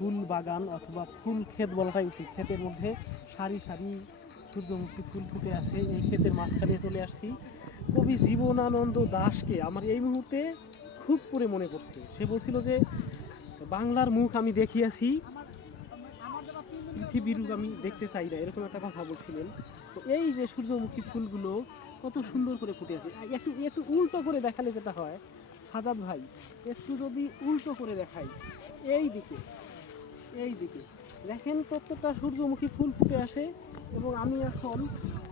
ফুল বাগান অথবা ফুল ক্ষেত বলাটাই উচিত। ক্ষেতের মধ্যে সারি সারি সূর্যমুখী ফুল ফুটে আসে। এই ক্ষেতের মাঝখানে চলে আসছি। কবি জীবনানন্দ দাশকে আমার এই মুহূর্তে খুব করে মনে পড়ছে। সে বলছিল যে বাংলার মুখ আমি দেখিয়াছি, পৃথিবীর রূপ আমি দেখতে চাই না, এরকম একটা কথা বলছিলেন। তো এই যে সূর্যমুখী ফুলগুলো কত সুন্দর করে ফুটে আছে, একটু একটু উল্টো করে দেখালে যেটা হয় সাজাদ ভাই, একটু যদি উল্টো করে দেখাই এই দিকে, এই দিকে দেখেন প্রত্যেকটা সূর্যমুখী ফুল ফুটে আছে। এবং আমি এখন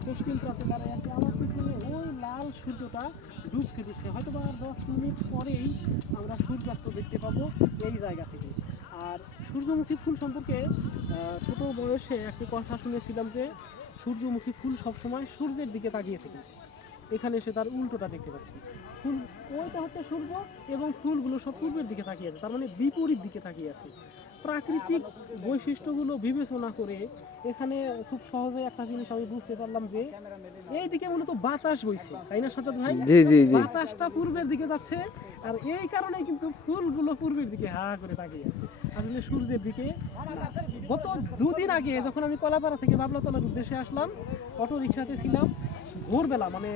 পশ্চিম প্রাতে দাঁড়িয়ে আছি, আমার পিছনে ওই লাল সূর্যটা ডুবছে ডুবছে, হয়তো বা 10 মিনিট পরেই আমরা সূর্যাস্ত দেখতে পাবো এই জায়গা থেকে। আর সূর্যমুখী ফুল সম্পর্কে ছোট বয়সে একটি কথা শুনেছিলাম যে সূর্যমুখী ফুল সবসময় সূর্যের দিকে তাকিয়ে থাকে। এখানে এসে তার উল্টোটা দেখতে পাচ্ছি। ফুল ওইটা হচ্ছে সূর্য এবং ফুলগুলো সব পূর্বের দিকে তাকিয়ে আছে, তার মানে বিপরীত দিকে তাকিয়ে আছে। প্রাকৃতিক বৈশিষ্ট্যগুলো বিবেচনা করে এখানে খুব সহজে একটা জিনিস আমি বুঝতে পারলাম যে এইদিকে মূলত বাতাস বইছে, তাই না সাজাদ ভাই? জি জি জি। বাতাসটা পূর্বের দিকে যাচ্ছে, আর এই কারণেই কিন্তু ফুলগুলো পূর্বের দিকে হা করে তাকিয়ে আছে, আসলে সূর্যের দিকে না। গত 2 দিন আগে যখন আমি কলাপাড়া থেকে বাবলাতলার উদ্দেশ্যে আসলাম, অটো রিক্সাতে ছিলাম, ভোরবেলা মানে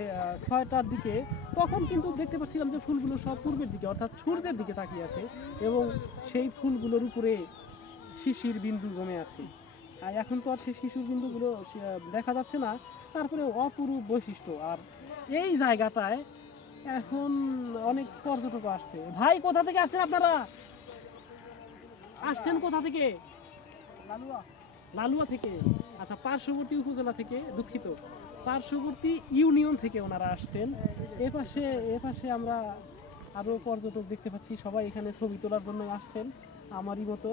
6টার দিকে, তখন কিন্তু দেখতে পাচ্ছিলাম যে ফুলগুলো সব পূর্বের দিকে অর্থাৎ সূর্যের দিকে তাকিয়ে আছে এবং সেই ফুলগুলোর উপরে শিশির বিন্দু জমে আছে। আর এখন তো আর সেই শিশির বিন্দুগুলো দেখা যাচ্ছে না, তারপরে অপরূপ বৈশিষ্ট্য। আর এই জায়গাটায় এখন অনেক পর্যটক আসছে। ভাই কোথা থেকে আসছেন আপনারা? আসছেন কোথা থেকে? লালুয়া থেকে। আচ্ছা, পার্শ্ববর্তী উপজেলা থেকে, দুঃখিত, পার্শ্ববর্তী ইউনিয়ন থেকে ওনারা আসছেন। এপাশে আমরা আরো পর্যটক দেখতে পাচ্ছি, সবাই এখানে ছবি তোলার জন্য আসছেন আমারই মতো।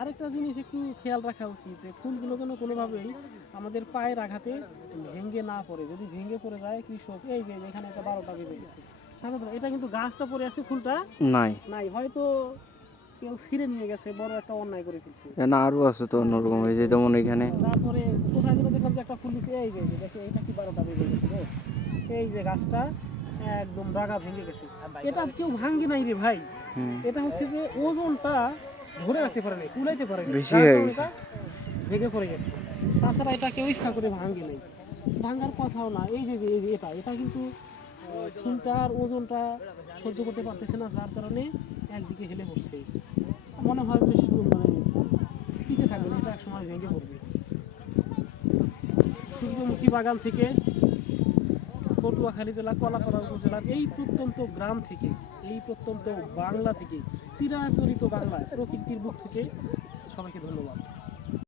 আরেকটা জিনিস একটু খেয়াল রাখা উচিত যে ফুলগুলো যেন কোনোভাবেই আমাদের পায়ের আঘাতে ভেঙে না পড়ে। যদি ভেঙে পড়ে যায় কৃষক, এই যে এখানে একটা 12টা বেজে গেছে, সাধারণত এটা কিন্তু গাছটা পড়ে আছে, ফুলটা নাই নাই, হয়তো কেউ ছিঁড়ে নিয়ে গেছে, বড় একটা অন্যায় করে ফেলছে। না, আরো আছে তো অন্যরকম, এই যে যেমন এখানে। তারপরে কোথায় যেন দেখলাম যে একটা ফুল দিচ্ছে, এই যে দেখে এটা কি 12টা বেজে গেছে গো। এই যে গাছটা একদম ডাগা ভেঙে গেছে, এটা কেউ ভাঙে নাই রে ভাই। এটা হচ্ছে যে ওজনটা ধরে রাখতে পারে নাই, কুলাইতে পারে নাই, বেশি যার হয়ে কারণে গেছে। এটা ভেঙে পড়ে গেছে। তাছাড়া এটা কেউ ইচ্ছা করে ভাঙে নাই, ভাঙার কথাও না। এই যে এটা কিন্তু ফুলটার ওজনটা সহ্য করতে পারতেছে না, যার কারণে একদিকে হেলে পড়ছে। মনে হয় বেশি দূর মানে টিকে থাকবে না, এটা একসময় ভেঙে পড়বে। সূর্যমুখী বাগান থেকে পটুয়াখালী জেলা কলাপাড়া উপজেলার এই প্রত্যন্ত গ্রাম থেকে, এই প্রত্যন্ত বাংলা থেকে, চিরাচরিত বাংলা প্রকৃতির বুক থেকে সবাইকে